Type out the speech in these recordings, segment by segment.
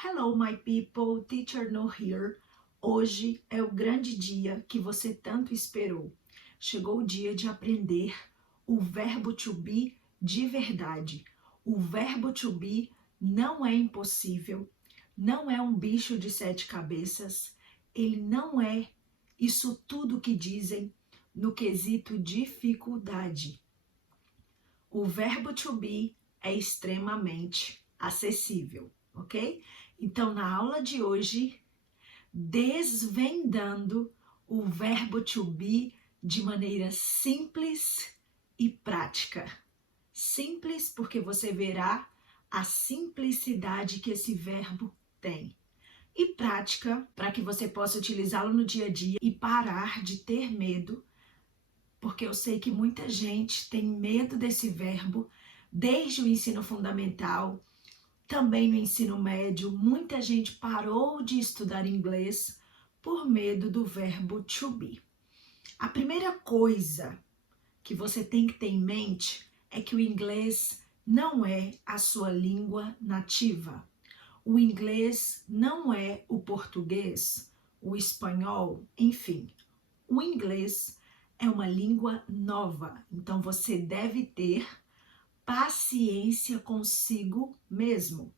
Hello, my people, teacher no here. Hoje é o grande dia que você tanto esperou. Chegou o dia de aprender o verbo to be de verdade. O verbo to be não é impossível, não é um bicho de 7 cabeças, ele não é isso tudo que dizem no quesito dificuldade. O verbo to be é extremamente acessível, ok? Então, na aula de hoje, desvendando o verbo to be de maneira simples e prática. Simples porque você verá a simplicidade que esse verbo tem. E prática para que você possa utilizá-lo no dia a dia e parar de ter medo, porque eu sei que muita gente tem medo desse verbo desde o ensino fundamental. Também no ensino médio, muita gente parou de estudar inglês por medo do verbo to be. A primeira coisa que você tem que ter em mente é que o inglês não é a sua língua nativa. O inglês não é o português, o espanhol, enfim. O inglês é uma língua nova, então você deve ter paciência consigo mesmo.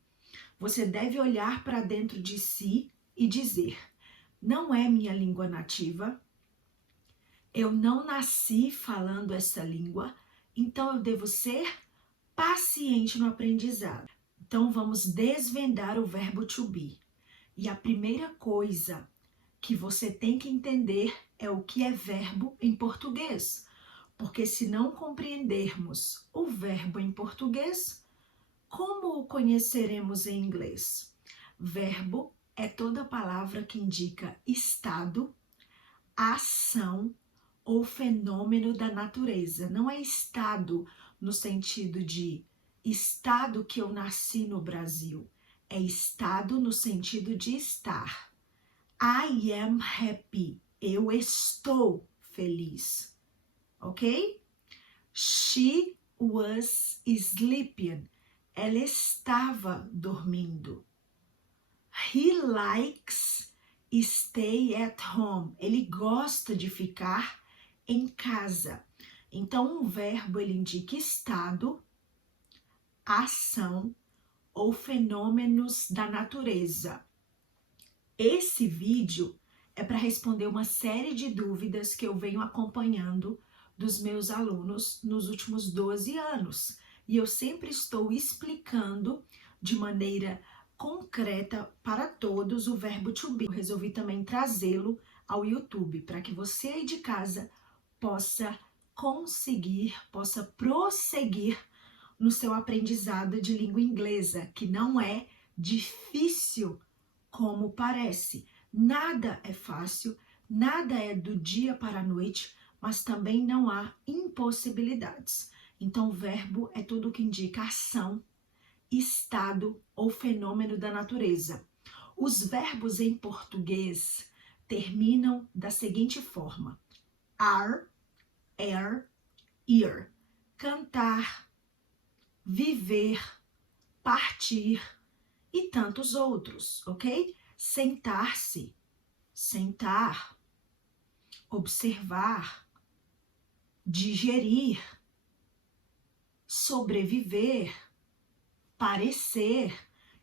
Você deve olhar para dentro de si e dizer: não é minha língua nativa, eu não nasci falando essa língua, então eu devo ser paciente no aprendizado. Então vamos desvendar o verbo to be. E a primeira coisa que você tem que entender é o que é verbo em português. Porque se não compreendermos o verbo em português, como o conheceremos em inglês? Verbo é toda palavra que indica estado, ação ou fenômeno da natureza. Não é estado no sentido de estado que eu nasci no Brasil. É estado no sentido de estar. I am happy. Eu estou feliz. Ok? She was sleeping. Ela estava dormindo. He likes stay at home. Ele gosta de ficar em casa. Então, um verbo ele indica estado, ação ou fenômenos da natureza. Esse vídeo é para responder uma série de dúvidas que eu venho acompanhando dos meus alunos nos últimos 12 anos. E eu sempre estou explicando de maneira concreta para todos o verbo to be. Eu resolvi também trazê-lo ao YouTube para que você aí de casa possa prosseguir no seu aprendizado de língua inglesa, que não é difícil como parece. Nada é fácil, nada é do dia para a noite, mas também não há impossibilidades. Então, o verbo é tudo o que indica ação, estado ou fenômeno da natureza. Os verbos em português terminam da seguinte forma: are, er, ir. Cantar, viver, partir e tantos outros, ok? Sentar-se, sentar, observar, digerir, sobreviver, parecer.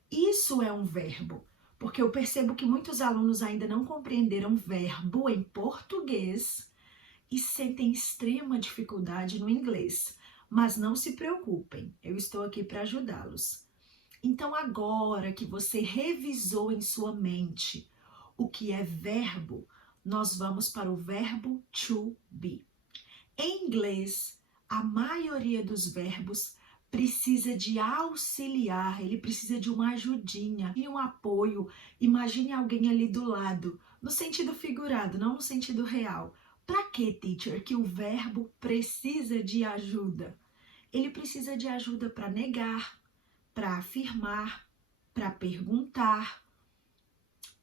Isso é um verbo, porque eu percebo que muitos alunos ainda não compreenderam verbo em português e sentem extrema dificuldade no inglês. Mas não se preocupem, eu estou aqui para ajudá-los. Então, agora que você revisou em sua mente o que é verbo, nós vamos para o verbo to be. Em inglês, a maioria dos verbos precisa de auxiliar, ele precisa de uma ajudinha, de um apoio. Imagine alguém ali do lado, no sentido figurado, não no sentido real. Para que, teacher, que o verbo precisa de ajuda? Ele precisa de ajuda para negar, para afirmar, para perguntar.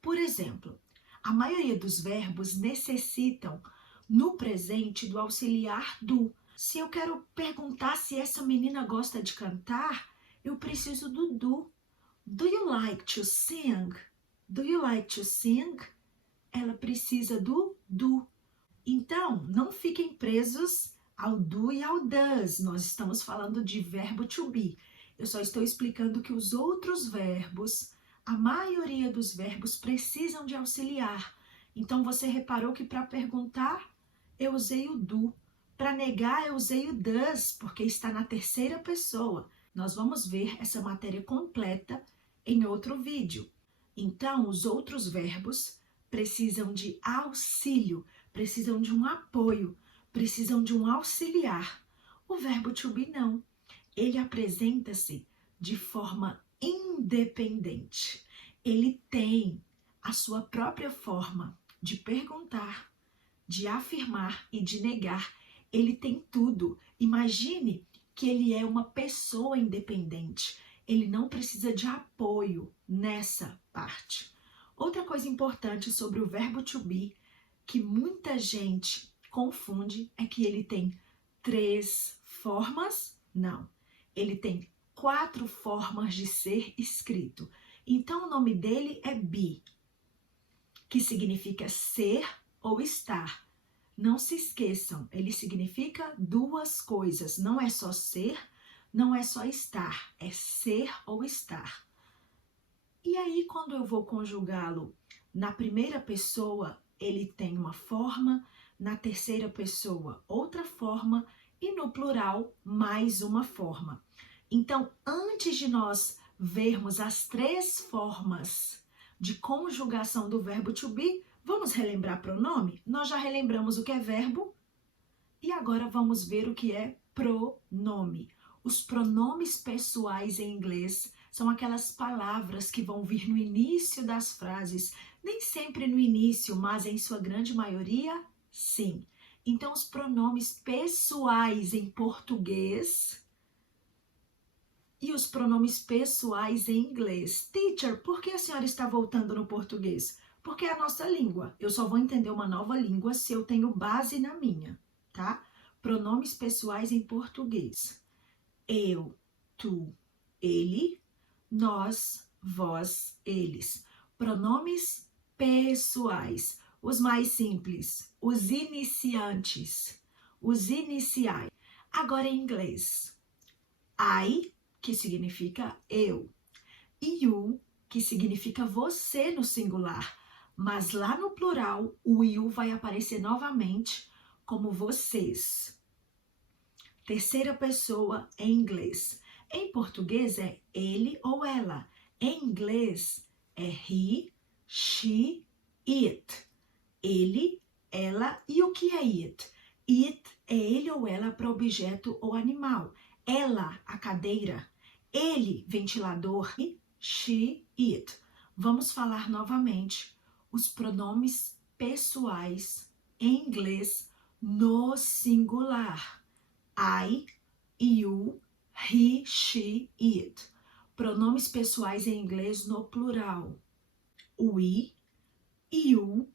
Por exemplo, a maioria dos verbos necessitam no presente do auxiliar do. Se eu quero perguntar se essa menina gosta de cantar, eu preciso do do. Do you like to sing? Do you like to sing? Ela precisa do do. Então, não fiquem presos ao do e ao does. Nós estamos falando de verbo to be. Eu só estou explicando que os outros verbos, a maioria dos verbos precisam de auxiliar. Então, você reparou que para perguntar, eu usei o do. Para negar, eu usei o does, porque está na terceira pessoa. Nós vamos ver essa matéria completa em outro vídeo. Então, os outros verbos precisam de auxílio, precisam de um apoio, precisam de um auxiliar. O verbo to be não. Ele apresenta-se de forma independente. Ele tem a sua própria forma de perguntar, de afirmar e de negar. Ele tem tudo. Imagine que ele é uma pessoa independente. Ele não precisa de apoio nessa parte. Outra coisa importante sobre o verbo to be, que muita gente confunde, é que ele tem 3 formas. Não, ele tem 4 formas de ser escrito. Então, o nome dele é be, que significa ser ou estar. Não se esqueçam, ele significa 2 coisas. Não é só ser, não é só estar, é ser ou estar. E aí, quando eu vou conjugá-lo na primeira pessoa, ele tem uma forma, na terceira pessoa, outra forma, e no plural, mais uma forma. Então, antes de nós vermos as 3 formas de conjugação do verbo to be, vamos relembrar pronome? Nós já relembramos o que é verbo e agora vamos ver o que é pronome. Os pronomes pessoais em inglês são aquelas palavras que vão vir no início das frases, nem sempre no início, mas em sua grande maioria, sim. Então, os pronomes pessoais em português e os pronomes pessoais em inglês. Teacher, por que a senhora está voltando no português? Porque é a nossa língua. Eu só vou entender uma nova língua se eu tenho base na minha, tá? Pronomes pessoais em português. Eu, tu, ele, nós, vós, eles. Pronomes pessoais. Os mais simples, os iniciantes, os iniciais. Agora em inglês. I, que significa eu. E you, que significa você no singular. Mas lá no plural, o you vai aparecer novamente como vocês. Terceira pessoa em inglês. Em português é ele ou ela. Em inglês é he, she, it. Ele, ela e o que é it? It é ele ou ela para objeto ou animal. Ela, a cadeira. Ele, ventilador. He, she, it. Vamos falar novamente os pronomes pessoais em inglês no singular. I, you, he, she, it. Pronomes pessoais em inglês no plural. We, you,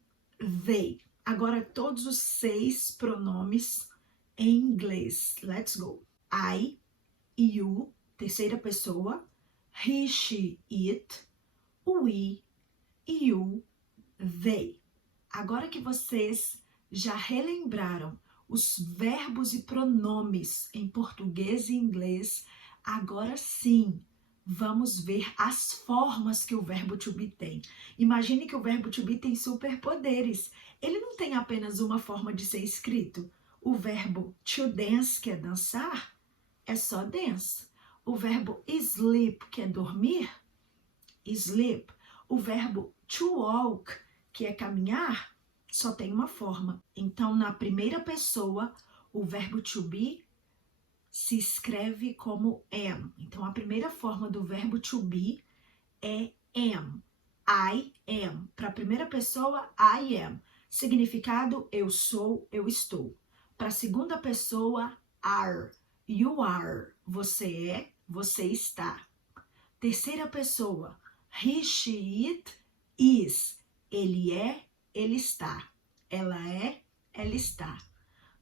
they. Agora todos os 6 pronomes em inglês. Let's go. I, you, terceira pessoa. He, she, it. We, you, they. Agora que vocês já relembraram os verbos e pronomes em português e inglês, agora sim, vamos ver as formas que o verbo to be tem. Imagine que o verbo to be tem superpoderes. Ele não tem apenas uma forma de ser escrito. O verbo to dance, que é dançar, é só dance. O verbo sleep, que é dormir, sleep. O verbo to walk, que é caminhar, só tem uma forma. Então, na primeira pessoa, o verbo to be se escreve como am. Então, a primeira forma do verbo to be é am. I am. Para a primeira pessoa, I am. Significado, eu sou, eu estou. Para a segunda pessoa, are. You are. Você é, você está. Terceira pessoa, he, she, it, is. Ele é, ele está. Ela é, ela está.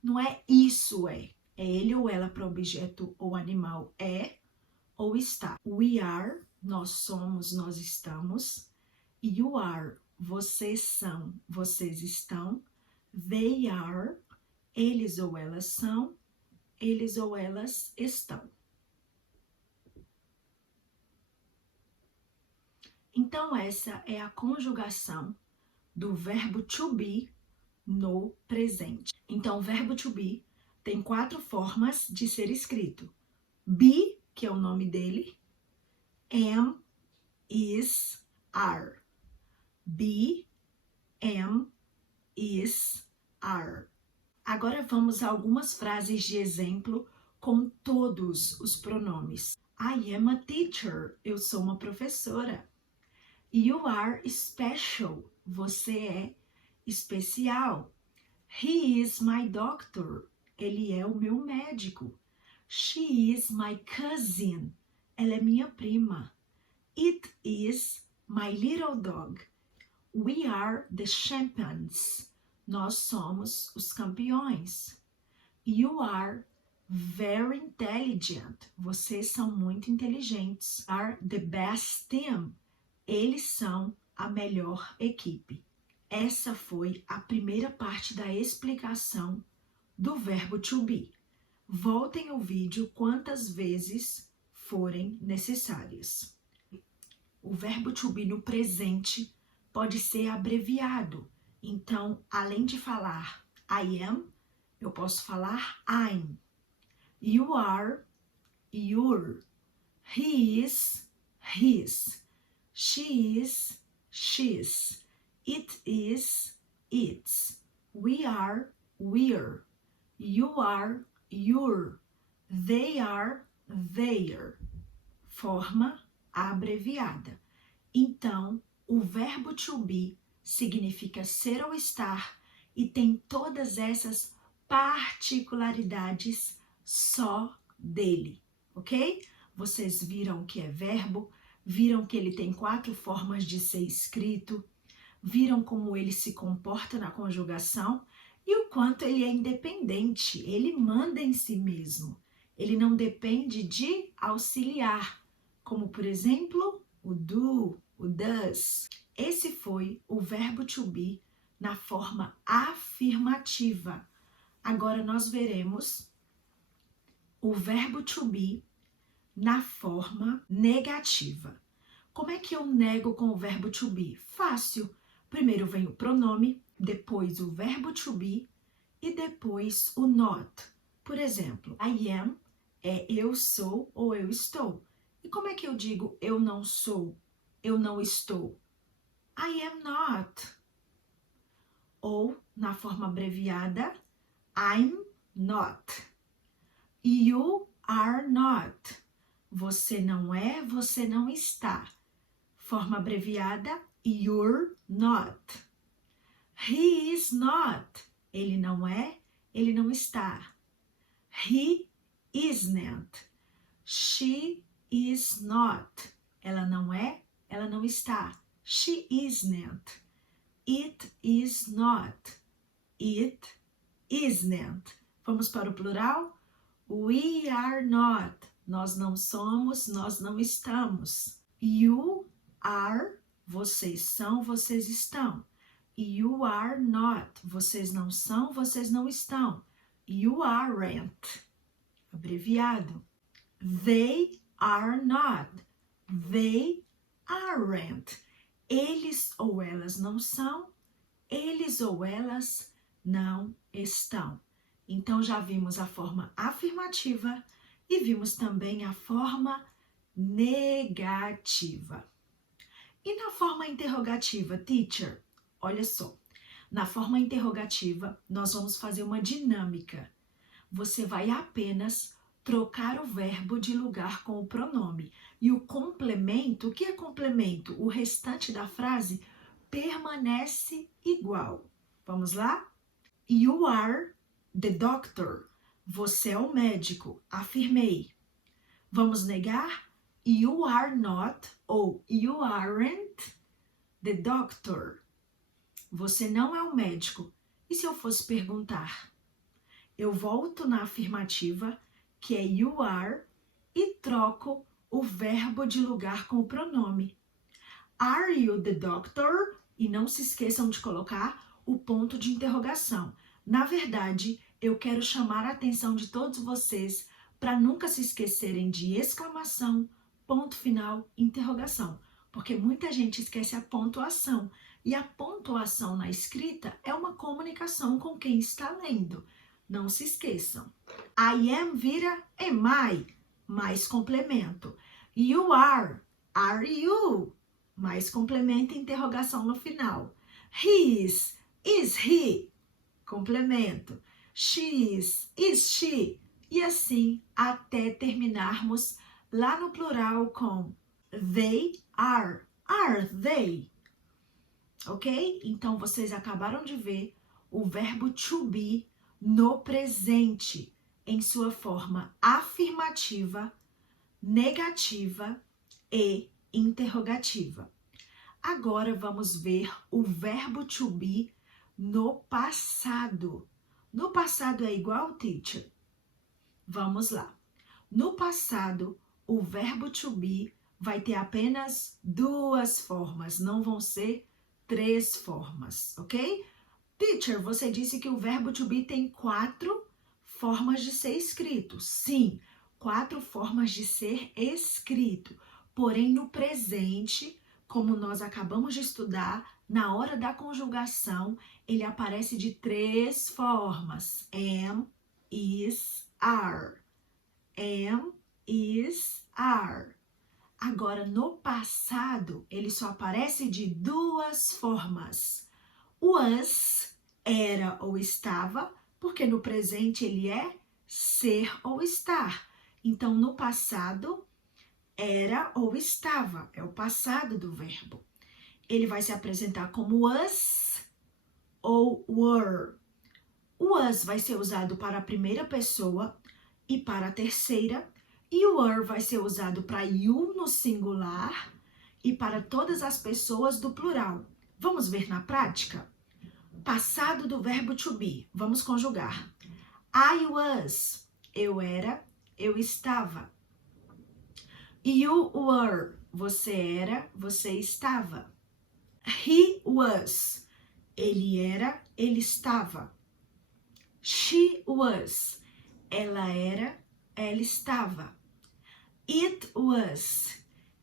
Não é isso é. É ele ou ela para objeto ou animal é ou está. We are, nós somos, nós estamos. You are, vocês são, vocês estão. They are, eles ou elas são, eles ou elas estão. Então, essa é a conjugação do verbo to be no presente. Então, o verbo to be tem 4 formas de ser escrito. Be, que é o nome dele. Am, is, are. Be, am, is, are. Agora vamos a algumas frases de exemplo com todos os pronomes. I am a teacher. Eu sou uma professora. You are special. Você é especial. He is my doctor. Ele é o meu médico. She is my cousin. Ela é minha prima. It is my little dog. We are the champions. Nós somos os campeões. You are very intelligent. Vocês são muito inteligentes. Are the best team. Eles são a melhor equipe. Essa foi a primeira parte da explicação do verbo to be. Voltem ao vídeo quantas vezes forem necessárias. O verbo to be no presente pode ser abreviado. Então, além de falar I am, eu posso falar I'm. You are, you're. He is, his. She is, she's. It is, it's. We are, we're. You are, you're. They are, they're. Forma abreviada. Então, o verbo to be significa ser ou estar e tem todas essas particularidades só dele, ok? Vocês viram que é verbo, viram que ele tem 4 formas de ser escrito, viram como ele se comporta na conjugação e o quanto ele é independente, ele manda em si mesmo. Ele não depende de auxiliar, como por exemplo, o do, o does. Esse foi o verbo to be na forma afirmativa. Agora nós veremos o verbo to be na forma negativa. Como é que eu nego com o verbo to be? Fácil. Primeiro vem o pronome, depois o verbo to be e depois o not. Por exemplo, I am é eu sou ou eu estou. E como é que eu digo eu não sou, eu não estou? I am not. Ou, na forma abreviada, I'm not. You are not. Você não é, você não está. Forma abreviada, you're not. He is not. Ele não é, ele não está. He isn't. She is not. Ela não é, ela não está. She isn't. It is not. It isn't. Vamos para o plural? We are not. Nós não somos, nós não estamos. You are. Vocês são, vocês estão. You are not. Vocês não são, vocês não estão. You aren't. Abreviado. They are not. They aren't. Eles ou elas não são, eles ou elas não estão. Então já vimos a forma afirmativa e vimos também a forma negativa. E na forma interrogativa, teacher? Olha só, na forma interrogativa nós vamos fazer uma dinâmica. Você vai apenas trocar o verbo de lugar com o pronome. E o complemento, o que é complemento? O restante da frase permanece igual. Vamos lá? You are the doctor. Você é o médico. Afirmei. Vamos negar? You are not ou you aren't the doctor. Você não é o médico. E se eu fosse perguntar? Eu volto na afirmativa, que é you are, e troco o verbo de lugar com o pronome. Are you the doctor? E não se esqueçam de colocar o ponto de interrogação. Na verdade, eu quero chamar a atenção de todos vocês para nunca se esquecerem de exclamação, ponto final, interrogação. Porque muita gente esquece a pontuação. E a pontuação na escrita é uma comunicação com quem está lendo. Não se esqueçam. I am vira am I, mais complemento. You are you, mais complemento e interrogação no final. He is he, complemento. She is she, e assim até terminarmos lá no plural com they are they. Ok? Então vocês acabaram de ver o verbo to be no presente, em sua forma afirmativa, negativa e interrogativa. Agora vamos ver o verbo to be no passado. No passado é igual, teacher? Vamos lá. No passado, o verbo to be vai ter apenas 2 formas, não vão ser 3 formas, ok? Teacher, você disse que o verbo to be tem 4 formas de ser escrito. Sim, 4 formas de ser escrito. Porém, no presente, como nós acabamos de estudar, na hora da conjugação, ele aparece de 3 formas. Am, is, are. Am, is, are. Agora, no passado, ele só aparece de 2 formas. Was, era ou estava, porque no presente ele é ser ou estar. Então, no passado, era ou estava, é o passado do verbo. Ele vai se apresentar como was ou were. Was vai ser usado para a primeira pessoa e para a terceira, e were vai ser usado para you no singular e para todas as pessoas do plural. Vamos ver na prática? Passado do verbo to be. Vamos conjugar. I was, eu era, eu estava. You were, você era, você estava. He was, ele era, ele estava. She was, ela era, ela estava. It was,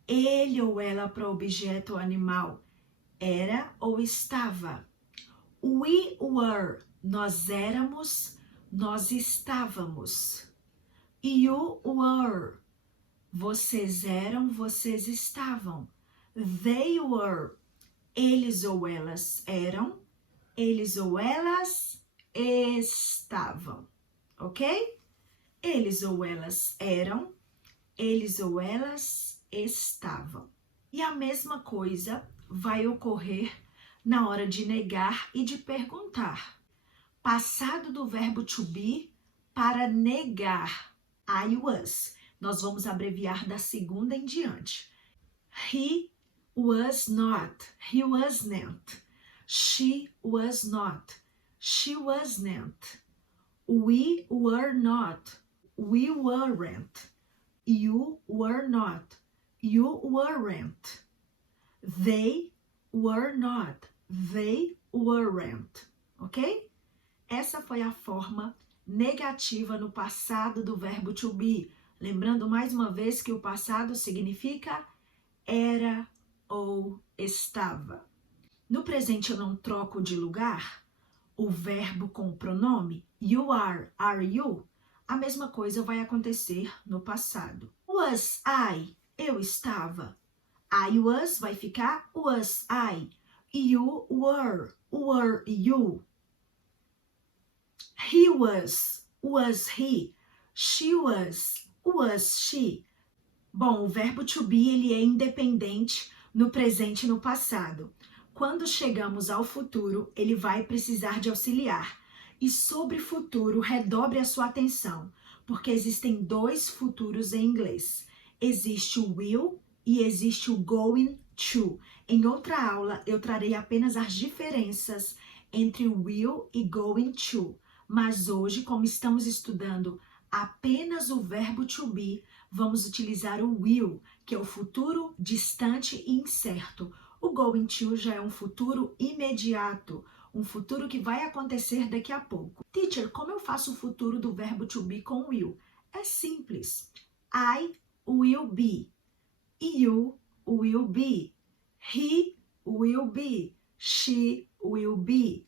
ele ou ela para objeto ou animal, era ou estava. We were, nós éramos, nós estávamos. You were, vocês eram, vocês estavam. They were, eles ou elas eram, eles ou elas estavam, ok? Eles ou elas eram, eles ou elas estavam. E a mesma coisa vai ocorrer na hora de negar e de perguntar. Passado do verbo to be para negar. I was. Nós vamos abreviar da segunda em diante. He was not. He wasn't. She was not. She wasn't. We were not. We weren't. You were not. You weren't. They were not. They weren't. Ok? Essa foi a forma negativa no passado do verbo to be. Lembrando mais uma vez que o passado significa era ou estava. No presente eu não troco de lugar o verbo com o pronome you are you. A mesma coisa vai acontecer no passado. Was I, eu estava. I was vai ficar was I. You were you. He was he. She was she. Bom, o verbo to be ele é independente no presente e no passado. Quando chegamos ao futuro, ele vai precisar de auxiliar. E sobre futuro, redobre a sua atenção, porque existem 2 futuros em inglês. Existe o will e existe o going to. Em outra aula, eu trarei apenas as diferenças entre will e going to. Mas hoje, como estamos estudando apenas o verbo to be, vamos utilizar o will, que é o futuro distante e incerto. O going to já é um futuro imediato, um futuro que vai acontecer daqui a pouco. Teacher, como eu faço o futuro do verbo to be com will? É simples. I will be. You will be. He will be. She will be.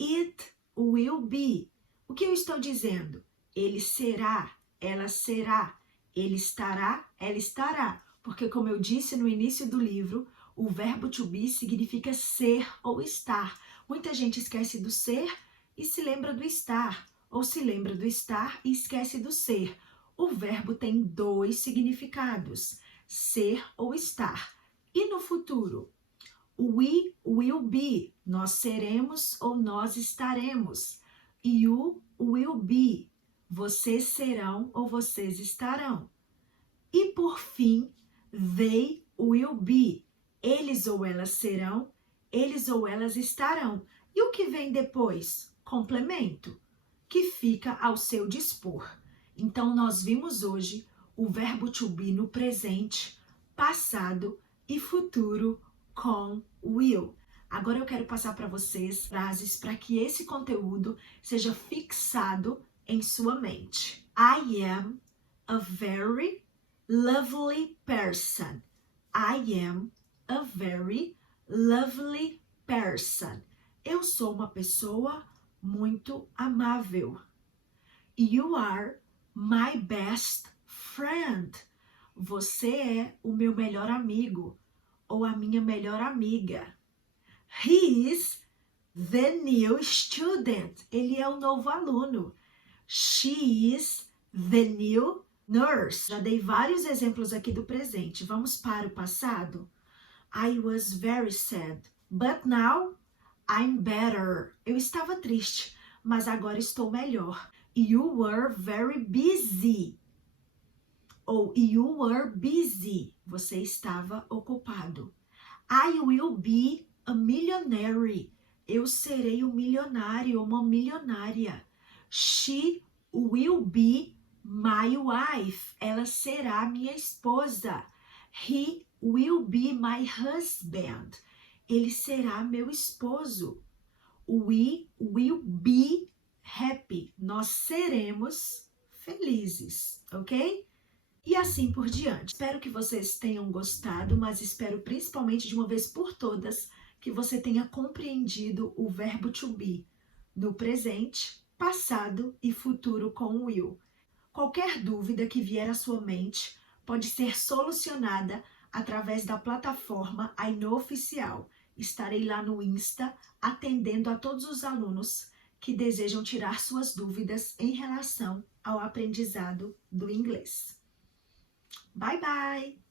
It will be. O que eu estou dizendo? Ele será, ela será. Ele estará, ela estará. Porque, como eu disse no início do livro, o verbo to be significa ser ou estar. Muita gente esquece do ser e se lembra do estar. Ou se lembra do estar e esquece do ser. O verbo tem dois significados, ser ou estar. E no futuro? We will be, nós seremos ou nós estaremos. You will be, vocês serão ou vocês estarão. E por fim, they will be, eles ou elas serão, eles ou elas estarão. E o que vem depois? Complemento, que fica ao seu dispor. Então, nós vimos hoje o verbo to be no presente, passado e futuro com will. Agora eu quero passar para vocês frases para que esse conteúdo seja fixado em sua mente. I am a very lovely person. I am a very lovely person. Eu sou uma pessoa muito amável. You are my best friend. Você é o meu melhor amigo ou a minha melhor amiga. He is the new student. Ele é o novo aluno. She is the new nurse. Já dei vários exemplos aqui do presente. Vamos para o passado. I was very sad, but now I'm better. Eu estava triste, mas agora estou melhor. You were very busy. Ou you were busy. Você estava ocupado. I will be a millionaire. Eu serei um milionário, uma milionária. She will be my wife. Ela será minha esposa. He will be my husband. Ele será meu esposo. We will be happy. Nós seremos felizes, ok? E assim por diante. Espero que vocês tenham gostado, mas espero principalmente de uma vez por todas que você tenha compreendido o verbo to be no presente, passado e futuro com will. Qualquer dúvida que vier à sua mente pode ser solucionada através da plataforma Ainô Oficial. Estarei lá no Insta atendendo a todos os alunos que desejam tirar suas dúvidas em relação ao aprendizado do inglês. Bye, bye!